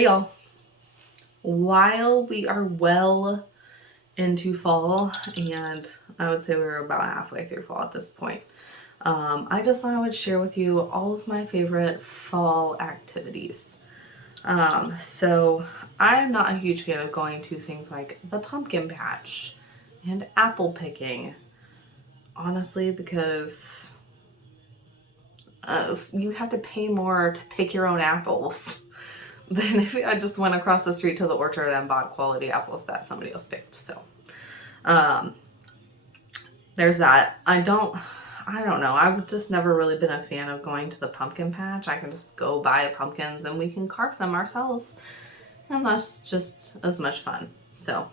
Hey y'all. While we are well into fall, and I would say we're about halfway through fall at this point, I just thought I would share with you all of my favorite fall activities. So I'm not a huge fan of going to things like the pumpkin patch and apple picking, honestly, because you have to pay more to pick your own apples than if I just went across the street to the orchard and bought quality apples that somebody else picked. So um, there's that. I don't know. I've just never really been a fan of going to the pumpkin patch. I can just go buy pumpkins and we can carve them ourselves, and that's just as much fun. So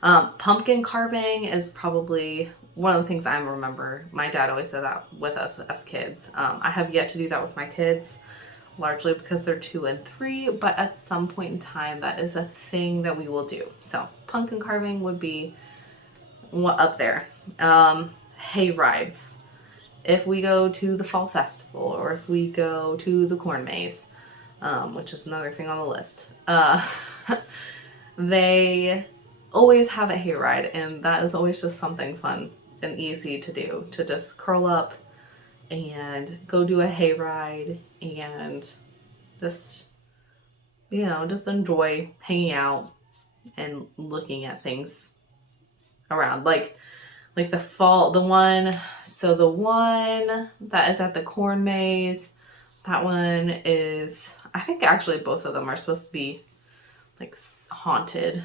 pumpkin carving is probably one of the things I remember. My dad always said that with us as kids. I have yet to do that with my kids, largely because they're 2 and 3, but at some point in time, that is a thing that we will do. So pumpkin carving would be up there. Hay rides. If we go to the fall festival or if we go to the corn maze, which is another thing on the list, they always have a hayride, and that is always just something fun and easy to do, to just curl up and go do a hayride and just, just enjoy hanging out and looking at things around. Like the fall, the one that is at the corn maze, that one is, I think actually both of them are supposed to be like haunted.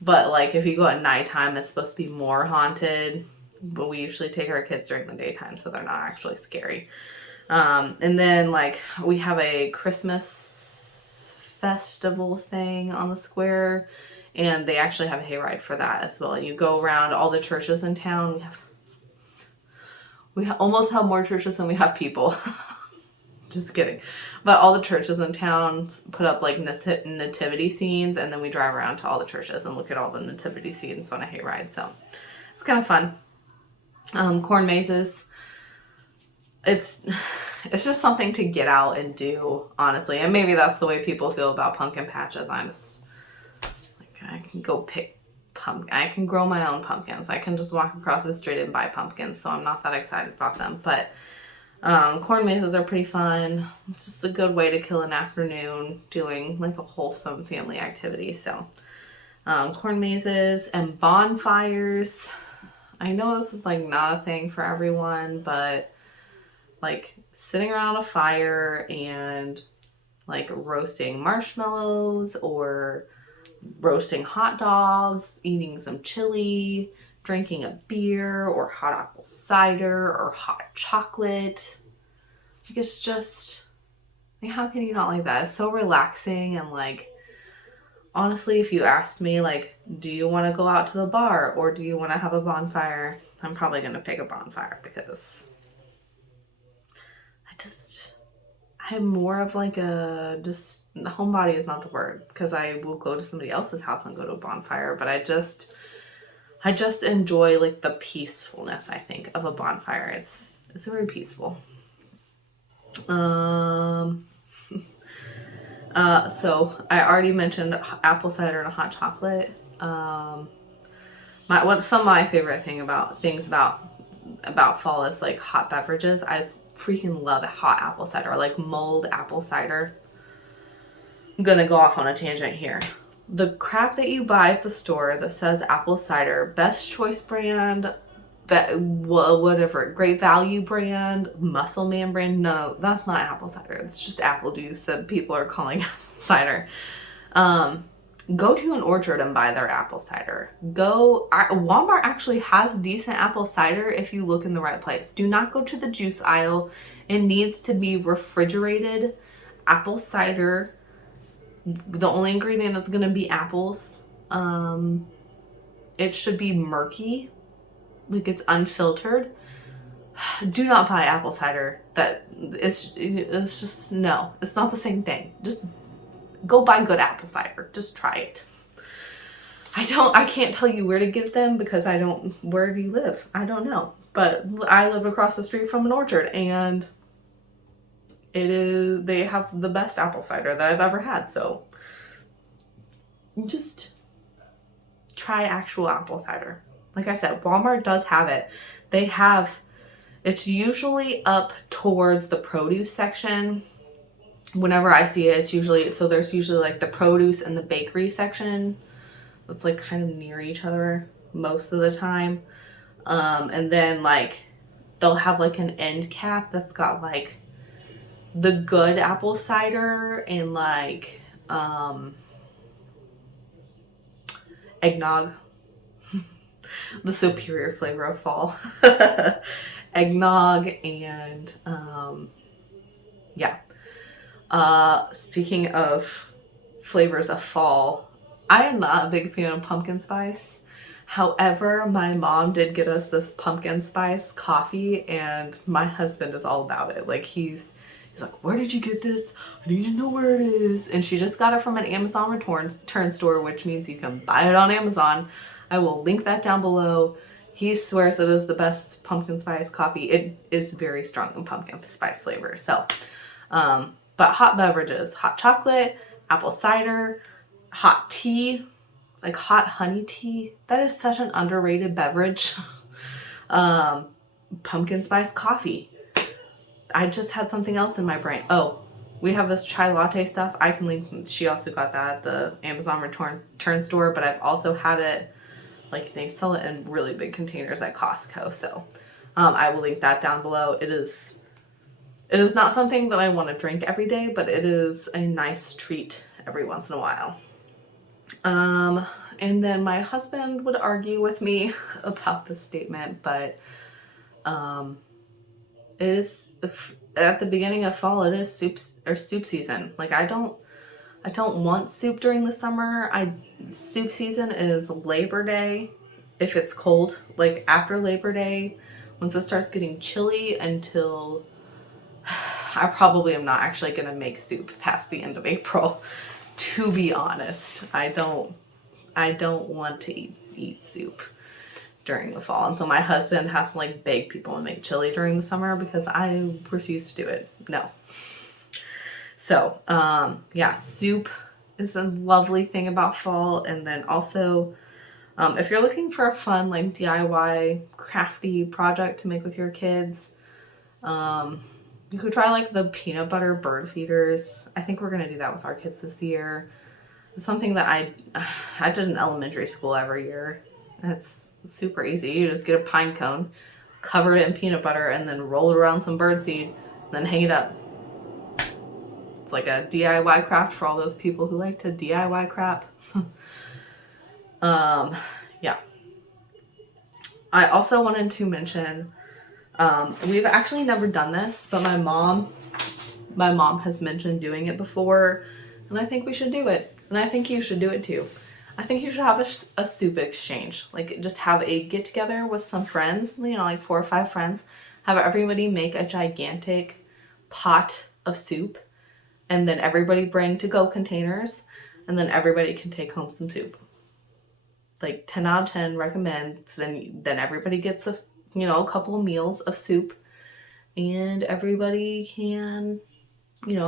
But like if you go at nighttime, it's supposed to be more haunted. But we usually take our kids during the daytime, so they're not actually scary. And then like we have a Christmas festival thing on the square, and they actually have a hayride for that as well. You go around all the churches in town. We almost have more churches than we have people. Just kidding. But all the churches in town put up like nativity scenes, and then we drive around to all the churches and look at all the nativity scenes on a hayride. So it's kind of fun. Corn mazes. It's just something to get out and do, honestly. And maybe that's the way people feel about pumpkin patches. I can go pick pumpkin. I can grow my own pumpkins. I can just walk across the street and buy pumpkins, so I'm not that excited about them. But corn mazes are pretty fun. It's just a good way to kill an afternoon doing like a wholesome family activity. So corn mazes and bonfires. I know this is like not a thing for everyone, but like sitting around a fire and like roasting marshmallows or roasting hot dogs, eating some chili, drinking a beer or hot apple cider or hot chocolate. Like it's just, like, how can you not like that? It's so relaxing. And like, honestly, if you asked me, like, do you want to go out to the bar or do you want to have a bonfire? I'm probably going to pick a bonfire because I'm more of like just homebody is not the word, because I will go to somebody else's house and go to a bonfire, but I just enjoy like the peacefulness, I think, of a bonfire. It's very peaceful. So I already mentioned apple cider and hot chocolate. Some of my favorite things about fall is like hot beverages. I freaking love hot apple cider, or like mulled apple cider. I'm gonna go off on a tangent here. The crap that you buy at the store that says apple cider, Best Choice brand, whatever, Great Value brand, Muscle Man brand, no, that's not apple cider. It's just apple juice that people are calling cider. Go to an orchard and buy their apple cider. Walmart actually has decent apple cider if you look in the right place. Do not go to the juice aisle. It needs to be refrigerated apple cider. The only ingredient is going to be apples. It should be murky, like it's unfiltered. Do not buy apple cider. It's just, no, it's not the same thing. Just go buy good apple cider. Just try it. I can't tell you where to get them because where do you live? I don't know. But I live across the street from an orchard, and they have the best apple cider that I've ever had. So just try actual apple cider. Like I said, Walmart does have it. It's usually up towards the produce section. Whenever I see it, there's usually like the produce and the bakery section. It's like kind of near each other most of the time. And then like they'll have like an end cap that's got like the good apple cider and like eggnog, the superior flavor of fall. Eggnog and yeah. Speaking of flavors of fall, I am not a big fan of pumpkin spice. However, my mom did get us this pumpkin spice coffee, and my husband is all about it. Like he's like, "Where did you get this? I need to know where it is." And she just got it from an Amazon return store, which means you can buy it on Amazon. I will link that down below. He swears it is the best pumpkin spice coffee. It is very strong in pumpkin spice flavor. So, but hot beverages, hot chocolate, apple cider, hot tea, like hot honey tea. That is such an underrated beverage. Pumpkin spice coffee. I just had something else in my brain. Oh, we have this chai latte stuff. I can link. She also got that at the Amazon return store, but I've also had it. Like they sell it in really big containers at Costco. So I will link that down below. It is not something that I want to drink every day, but it is a nice treat every once in a while. And then my husband would argue with me about this statement, but it is at the beginning of fall. It is soup season. Like I don't want soup during the summer. Soup season is Labor Day, if it's cold, like after Labor Day, once it starts getting chilly until I probably am not actually going to make soup past the end of April, to be honest. I don't want to eat soup during the fall. And so my husband has to like beg people to make chili during the summer because I refuse to do it. No. So, yeah, soup is a lovely thing about fall. And then also, if you're looking for a fun, like DIY crafty project to make with your kids, you could try like the peanut butter bird feeders. I think we're going to do that with our kids this year. It's something that I did in elementary school every year. It's super easy. You just get a pine cone, cover it in peanut butter, and then roll it around some birdseed, and then hang it up. It's like a DIY craft for all those people who like to DIY crap. Yeah. I also wanted to mention, we've actually never done this, but my mom has mentioned doing it before, and I think we should do it. And I think you should do it too. I think you should have a soup exchange. Like just have a get together with some friends, like 4 or 5 friends. Have everybody make a gigantic pot of soup, and then everybody bring to-go containers, and then everybody can take home some soup. Like 10 out of 10 recommends. Then everybody gets a couple of meals of soup, and everybody can, you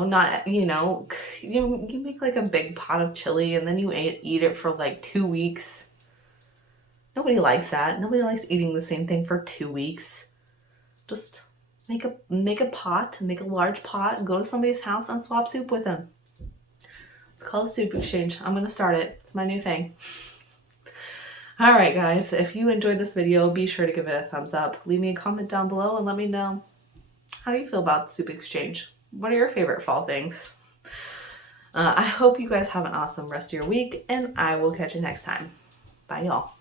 make like a big pot of chili, and then you eat it for like 2 weeks. Nobody likes that. Nobody likes eating the same thing for 2 weeks. Just make a large pot, go to somebody's house and swap soup with them. It's called a soup exchange. I'm gonna start it. It's my new thing. All right, guys, if you enjoyed this video, be sure to give it a thumbs up. Leave me a comment down below and let me know how you feel about the soup exchange. What are your favorite fall things? I hope you guys have an awesome rest of your week, and I will catch you next time. Bye, y'all.